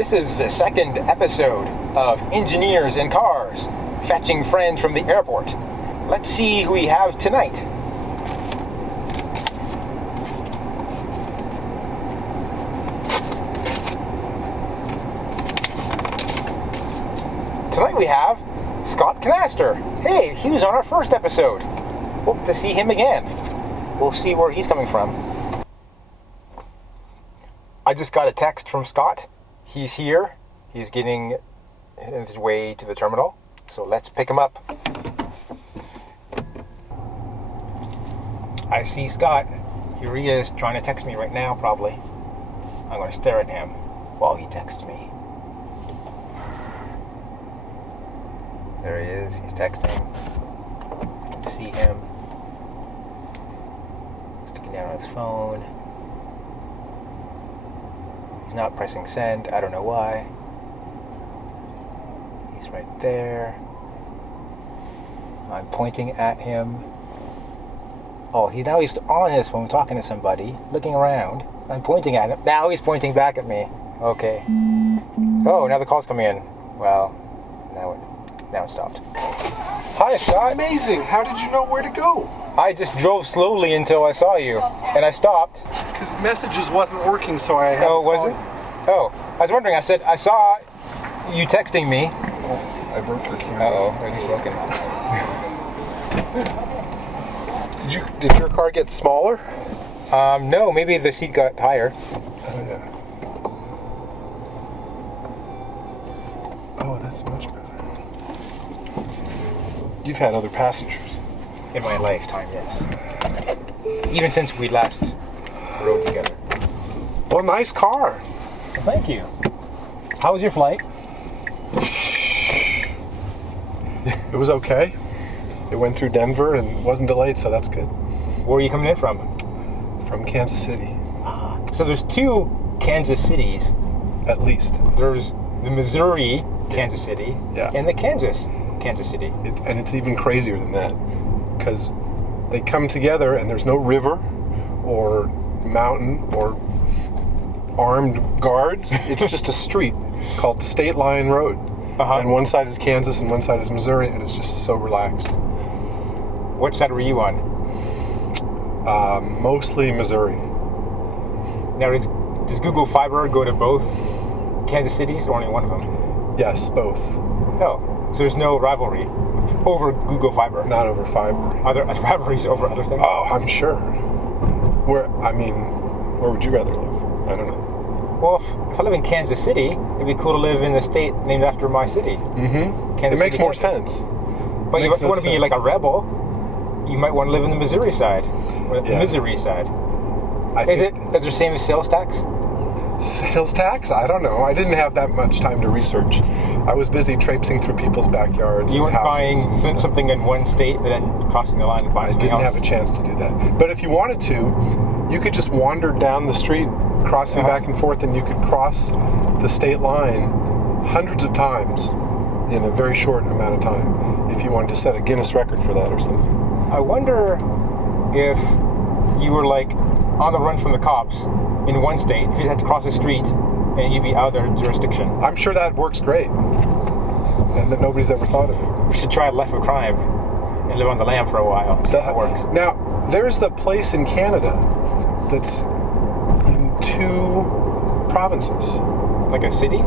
This is the second episode of Engineers and Cars, fetching friends from the airport. Let's see who we have tonight. Tonight we have Scott Knaster. Hey, he was on our first episode. Hope to see him again. We'll see where he's coming from. I just got a text from Scott. He's here. He's getting his way to the terminal. So let's pick him up. I see Scott. Here he is, trying to text me right now, probably. I'm going to stare at him while he texts me. There he is. He's texting. I can see him. Sticking down on his phone. He's not pressing send. I don't know why. He's right there. I'm pointing at him. Oh, he's on his phone talking to somebody, looking around. I'm pointing at him. Now he's pointing back at me. Okay. Oh, now the call's coming in. Well, now it stopped. Hi, Scott. Amazing. How did you know where to go? I just drove slowly until I saw you, and I stopped. Because messages wasn't working, so I had Oh, was it? Oh, I was wondering. I said, I saw you texting me. Oh, I broke your camera. Uh-oh, everything's broken. Did your car get smaller? No, maybe the seat got higher. Oh, yeah. Oh, that's much better. You've had other passengers. In my lifetime, yes. Even since we last rode together. Well, nice car. Well, thank you. How was your flight? It was okay. It went through Denver and wasn't delayed, so that's good. Where are you coming in from? From Kansas City. So there's two Kansas cities. At least. There's the Missouri Kansas City and the Kansas City. And it's even crazier than that. Because they come together and there's no river or mountain or armed guards. It's just a street called State Line Road. And one side is Kansas and one side is Missouri, and it's just so relaxed. Which side were you on? Mostly Missouri. Now, does Google Fiber go to both Kansas cities or only one of them? Yes, both. Oh, so there's no rivalry over Google Fiber? Not over fiber. Are there rivalries over other things? Oh, I'm sure. Where would you rather live? I don't know. Well, if I live in Kansas City, it'd be cool to live in the state named after my city. Mm-hmm. Kansas it makes City, more Kansas. sense. But if you want to be like a rebel, you might want to live in the Missouri side. Or the Missouri side. Is there same as sales tax? Sales tax? I don't know. I didn't have that much time to research. I was busy traipsing through people's backyards. You weren't buying something in one state and then crossing the line and buying something else? I didn't have a chance to do that. But if you wanted to, you could just wander down the street, crossing back and forth, and you could cross the state line hundreds of times in a very short amount of time if you wanted to set a Guinness record for that or something. I wonder if you were like on the run from the cops in one state, if you had to cross the street and you'd be out of their jurisdiction. I'm sure that works great, and that nobody's ever thought of it. We should try a life of crime and live on the lam for a while and see how it works. Now, there's a place in Canada that's in 2 provinces. Like a city?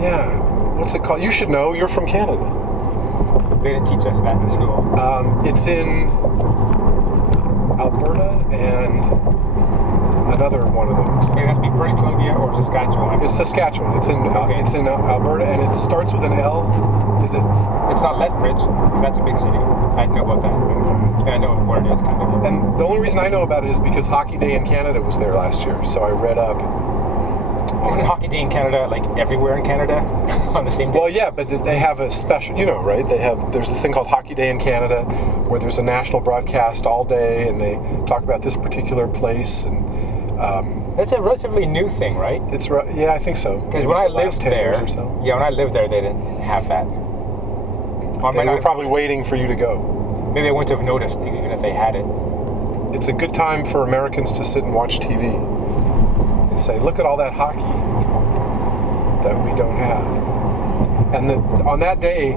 Yeah. What's it called? You should know. You're from Canada. They didn't teach us that in school. It's in Alberta and another one of those. It has to be British Columbia or Saskatchewan. It's Saskatchewan. It's in Alberta, and it starts with an L. Is it? It's not Lethbridge, because that's a big city. I know about that. And I know where it is, kind of. And the only reason I know about it is because Hockey Day in Canada was there last year, so I read up. Isn't Hockey Day in Canada like everywhere in Canada on the same day? Well, yeah, but they have a special, right? There's this thing called Hockey Day in Canada where there's a national broadcast all day, and they talk about this particular place. And that's a relatively new thing, right? Yeah, I think so. Because when I lived there, when I lived there, they didn't have that. They were probably waiting for you to go. Maybe I wouldn't have noticed even if they had it. It's a good time for Americans to sit and watch TV and say, look at all that hockey. that we don't have. And on that day,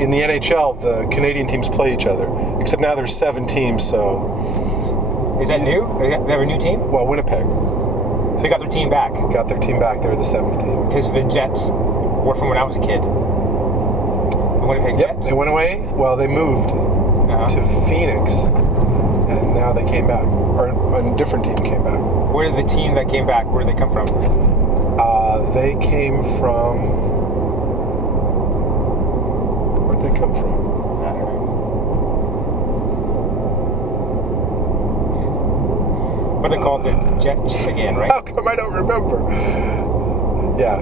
in the NHL, the Canadian teams play each other. Except now there's 7 teams, so... Is that new? They have a new team? Well, Winnipeg. They got their team back. Got their team back. They were the 7th team. Because the Jets were from when I was a kid. The Winnipeg Yep, Jets? they went away. Well, they moved to Phoenix, and now they came back. Or a different team came back. Where did the team that came back, where did they come from? They came from... Where'd they come from? I don't know. But they're called the Jets again, right? How come I don't remember? Yeah.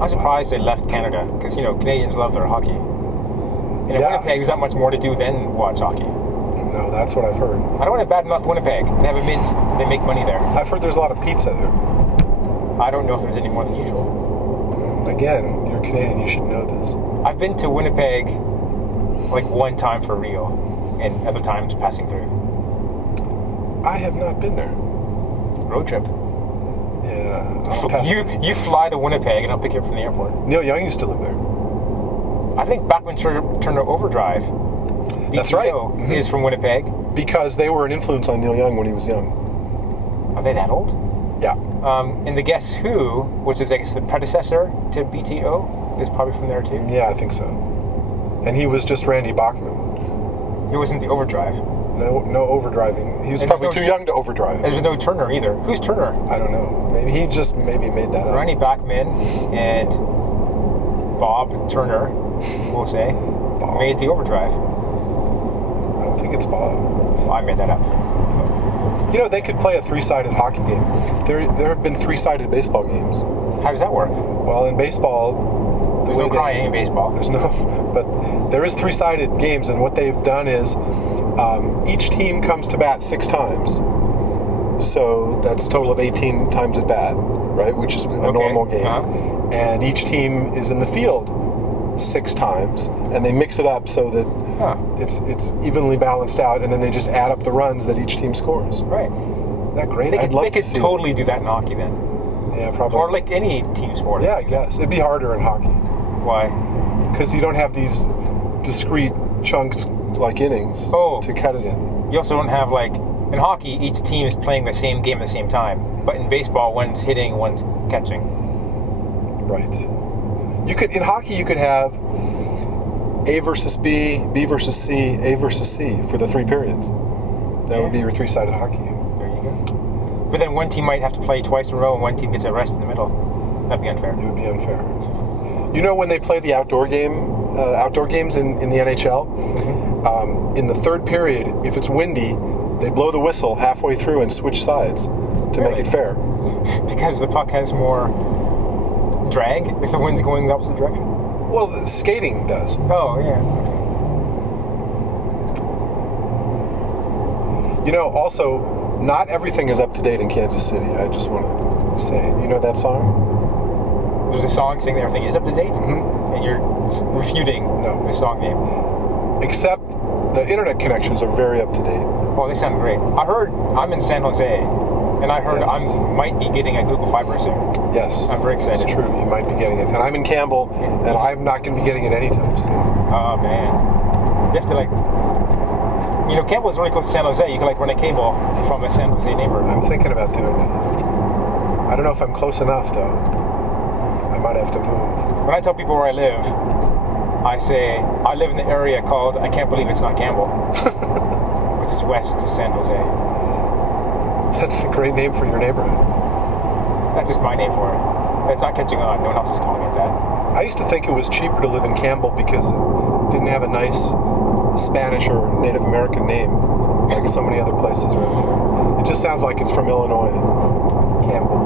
I'm surprised they left Canada, because, Canadians love their hockey. And in Winnipeg, there's not much more to do than watch hockey. No, that's what I've heard. I don't want to badmouth Winnipeg. They have a mint. They make money there. I've heard there's a lot of pizza there. I don't know if there's any more than usual. Again, you're Canadian, you should know this. I've been to Winnipeg like one time for Rio, and other times passing through. I have not been there. Road trip. Yeah. You fly to Winnipeg, and I'll pick you up from the airport. Neil Young used to live there. I think Bachman-Turner Overdrive, That's right. is from Winnipeg. Because they were an influence on Neil Young when he was young. Are they that old? Yeah. And the Guess Who, which is I guess the predecessor to BTO, is probably from there too. Yeah, I think so. And he was just Randy Bachman. He wasn't the Overdrive. No overdriving. He was probably too young to overdrive. There's no Turner either. Who's Turner? I don't know. Maybe he just made that up. Randy Bachman and Bob Turner, we'll say, made the Overdrive. I don't think it's Bob. Well, I made that up. They could play a 3-sided hockey game. There have been 3-sided baseball games. How does that work? Well, in baseball... There's no crying in baseball. There's no... But there is 3-sided games, and what they've done is each team comes to bat 6 times. So that's a total of 18 times at bat, right? Which is a normal game. Uh-huh. And each team is in the field 6 times, and they mix it up so that it's evenly balanced out, and then they just add up the runs that each team scores. Right. Isn't that great? They could totally do that in hockey then. Yeah, probably. Or like any team sport. Yeah, I guess. It'd be harder in hockey. Why? Because you don't have these discrete chunks like innings to cut it in. You also don't have in hockey, each team is playing the same game at the same time. But in baseball, one's hitting, one's catching. Right. In hockey you could have A versus B, B versus C, A versus C for the 3 periods. That would be your 3-sided hockey game. There you go. But then one team might have to play twice in a row, and one team gets a rest in the middle. That'd be unfair. It would be unfair. When they play the outdoor games in the NHL, in the 3rd period, if it's windy, they blow the whistle halfway through and switch sides to make it fair. Because the puck has more drag if the wind's going the opposite direction? Well, the skating does. Oh, yeah. Okay. Also, not everything is up to date in Kansas City. I just want to say. You know that song? There's a song saying that everything is up to date? Mm-hmm. And you're refuting the song name. Except the internet connections are very up to date. Well, they sound great. I heard I'm in San Jose, and I heard I might be getting a Google Fiber soon. Yes. I'm very excited. It's true. You might be getting it. And I'm in Campbell, and I'm not going to be getting it anytime soon. Oh, man. You have to, Campbell's really close to San Jose. You can, run a cable from a San Jose neighbor. I'm thinking about doing that. I don't know if I'm close enough, though. I might have to move. When I tell people where I live, I say, I live in the area called, I can't believe it's not Campbell, which is west to San Jose. That's a great name for your neighborhood. That's just my name for it. It's not catching on. No one else is calling it that. I used to think it was cheaper to live in Campbell because it didn't have a nice Spanish or Native American name like so many other places around there. It just sounds like it's from Illinois. Campbell.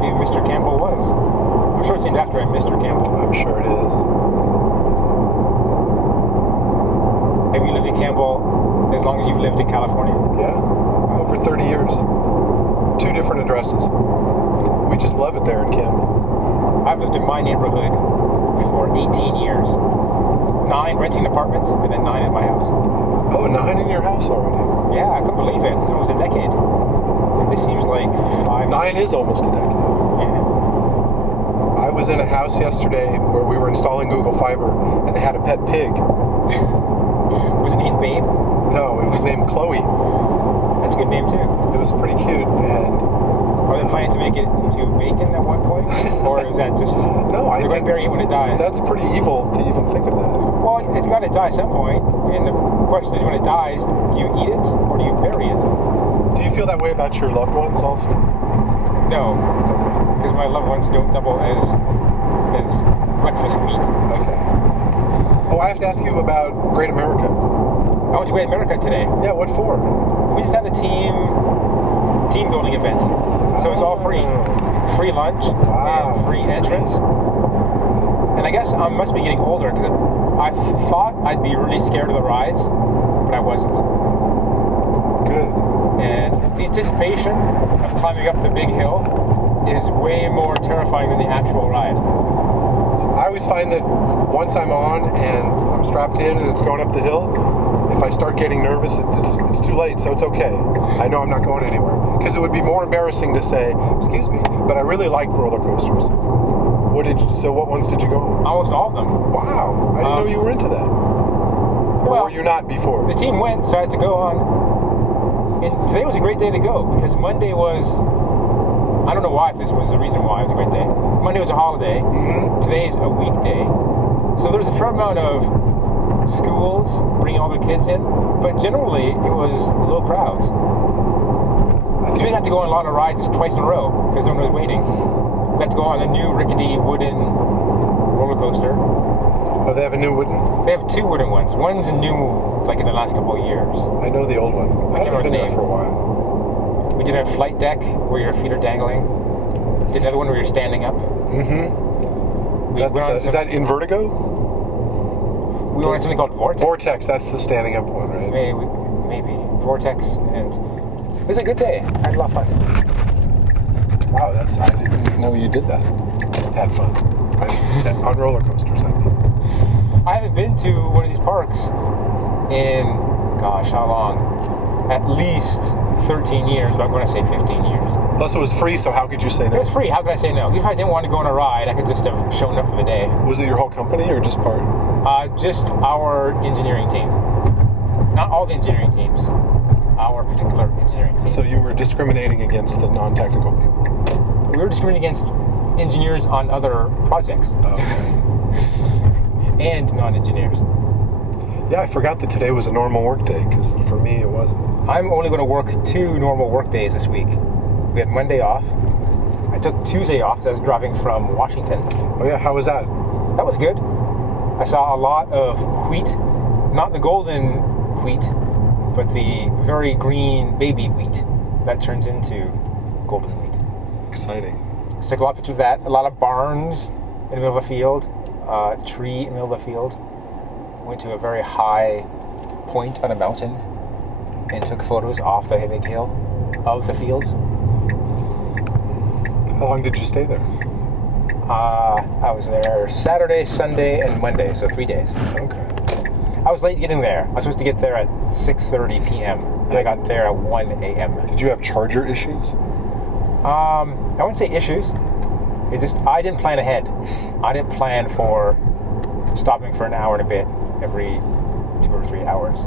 Maybe Mr. Campbell was. I'm sure it's named after a Mr. Campbell. I'm sure it is. Have you lived in Campbell as long as you've lived in California? Yeah. Over 30 years. 2 different addresses. We just love it there in Campbell. I've lived in my neighborhood for 18 years. 9 renting an apartment, and then 9 at my house. Oh, 9 in your house already? Yeah, I couldn't believe it. It was a decade. It just seems like 5. 9 is almost a decade. Yeah. I was in a house yesterday where we were installing Google Fiber, and they had a pet pig. Was it named Babe? No, it was named Chloe. That's a good name too. It was pretty cute, and are they planning to make it into bacon at one point, or is that just no? I they're going think to bury it when it dies? that's pretty evil to even think of that. Well, it's got to die at some point, and the question is, when it dies, do you eat it or do you bury it? Do you feel that way about your loved ones also? No, because my loved ones don't double as breakfast meat. Okay. Oh, I have to ask you about Great America. I went to Great America today. Yeah, what for? We just had a team building event, so it's all free lunch and free entrance. And I guess I must be getting older because I thought I'd be really scared of the rides, but I wasn't. Good. And the anticipation of climbing up the big hill is way more terrifying than the actual ride. So I always find that once I'm on and I'm strapped in and it's going up the hill, if I start getting nervous, it's too late, so it's okay. I know I'm not going anywhere. Because it would be more embarrassing to say, excuse me, but I really like roller coasters. So what ones did you go on? Almost all of them. Wow, I didn't know you were into that. Or were you not before? The team went, so I had to go on. And today was a great day to go, because Monday was, I don't know why, if this was the reason why it was a great day. Monday was a holiday. Mm-hmm. Today's a weekday. So there's a fair amount of schools bringing all their kids in, but generally it was low crowds. We didn't have to go on a lot of rides just twice in a row because no one was waiting. We got to go on a new rickety wooden roller coaster. Oh, they have a new wooden? They have two wooden ones. One's new, like in the last couple of years. I know the old one. I can't remember been the there name. for a while. We did a flight deck where your feet are dangling. Did another one where you're standing up. Mm-hmm. Is that in Vertigo? We went on something called Vortex. Vortex, that's the standing up one, right? Maybe. Vortex, and it was a good day. I had a lot of fun. Wow, I didn't even know you did that. Had fun. On roller coasters, I mean. I haven't been to one of these parks in, gosh, how long? At least 13 years, but I'm going to say 15 years. Plus it was free, so how could you say no? It was free. How could I say no? If I didn't want to go on a ride, I could just have shown up for the day. Was it your whole company or just part? Just our engineering team. Not all the engineering teams. Our particular engineering team. So you were discriminating against the non-technical people? We were discriminating against engineers on other projects. Okay. And non-engineers. Yeah, I forgot that today was a normal work day, because for me it wasn't. I'm only going to work 2 normal work days this week. We had Monday off. I took Tuesday off because I was driving from Washington. Oh yeah, how was that? That was good. I saw a lot of wheat, not the golden wheat, but the very green baby wheat that turns into golden wheat. Exciting. So I took a lot of pictures of that. A lot of barns in the middle of a field, tree in the middle of the field. Went to a very high point on a mountain and took photos off the big hill of the fields. How long did you stay there? I was there Saturday, Sunday, and Monday, so 3 days. Okay. I was late getting there. I was supposed to get there at 6:30 p.m. and I got there at 1 a.m. Did you have charger issues? I wouldn't say issues. I didn't plan ahead. I didn't plan for stopping for an hour and a bit every 2 or 3 hours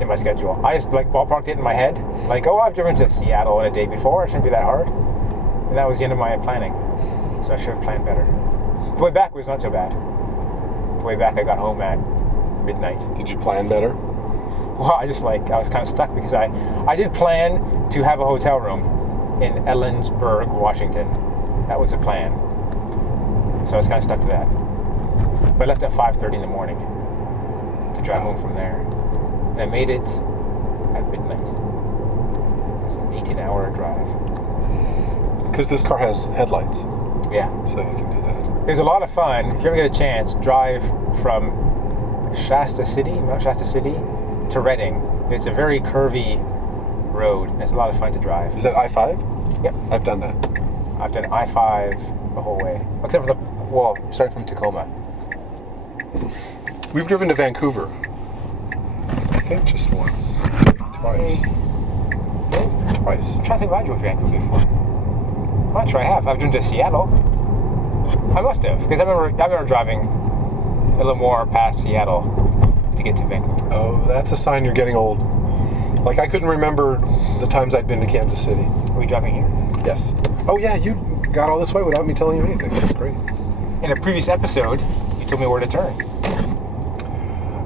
in my schedule. I just ballparked it in my head. I've driven to Seattle in a day before. It shouldn't be that hard. And that was the end of my planning. So I should have planned better. The way back was not so bad. The way back I got home at midnight. Did you plan better? Well, I was kind of stuck because I did plan to have a hotel room in Ellensburg, Washington. That was the plan. So I was kind of stuck to that. But I left at 5:30 in the morning to drive home from there. And I made it at midnight. It's an 18-hour drive. Because this car has headlights. Yeah. So you can do that. It was a lot of fun. If you ever get a chance, drive from Mount Shasta City, to Redding. It's a very curvy road, and it's a lot of fun to drive. Is that I-5? Yep. I've done that. I've done I-5 the whole way. Except for starting from Tacoma. We've driven to Vancouver. I think just once. Twice. Twice. I'm trying to think if I drove to Vancouver before. I'm not sure I have. I've driven to Seattle. I must have, because I remember driving a little more past Seattle to get to Vancouver. Oh, that's a sign you're getting old. Like, I couldn't remember the times I'd been to Kansas City. Are we driving here? Yes. Oh, yeah, you got all this way without me telling you anything. That's great. In a previous episode, you told me where to turn.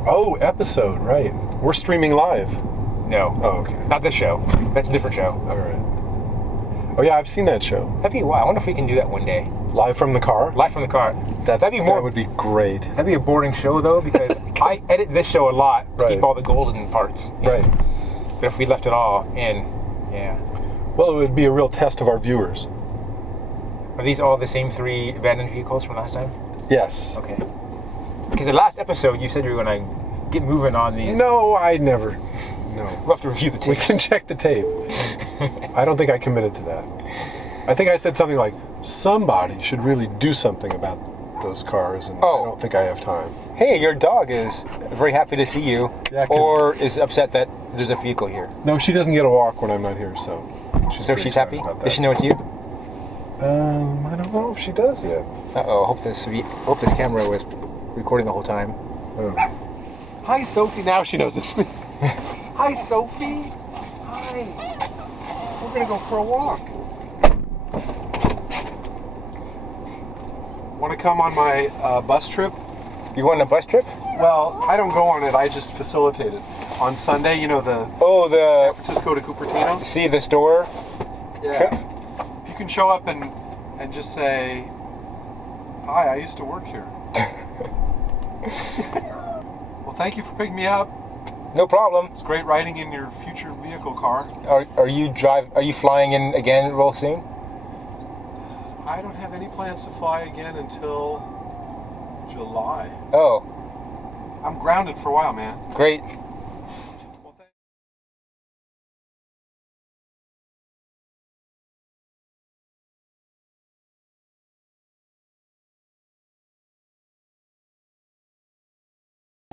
Oh, episode, right. We're streaming live. No. Oh, okay. Not this show. That's a different show. All right. Oh, yeah, I've seen that show. That'd be wild. I wonder if we can do that one day. Live from the car? Live from the car. That would be great. That'd be a boring show, though, because I edit this show a lot to keep all the golden parts. Right. But if we left it all in, yeah. Well, it would be a real test of our viewers. Are these all the same 3 abandoned vehicles from last time? Yes. Okay. Because the last episode, you said you were going to get moving on these. No, I never. No. We'll have to review the tape. We can check the tape. I don't think I committed to that. I think I said something like, somebody should really do something about those cars, and I don't think I have time. Hey, your dog is very happy to see you, Yeah, or is upset that there's a vehicle here. No, she doesn't get a walk when I'm not here, so she's happy? Does she know it's you? I don't know if she does yet. Uh-oh, hope this camera was recording the whole time. Oh. Hi, Sophie. Now she knows it's me. Hi, Sophie. Hi. We're going to go for a walk. Want to come on my bus trip? You want a bus trip? Well, I don't go on it. I just facilitate it. On Sunday, you know, the San Francisco to Cupertino? See the store trip? If you can show up and just say, hi, I used to work here. Well, thank you for picking me up. No problem. It's great riding in your future vehicle car. Are you flying in again real soon? I don't have any plans to fly again until July. Oh. I'm grounded for a while, man. Great.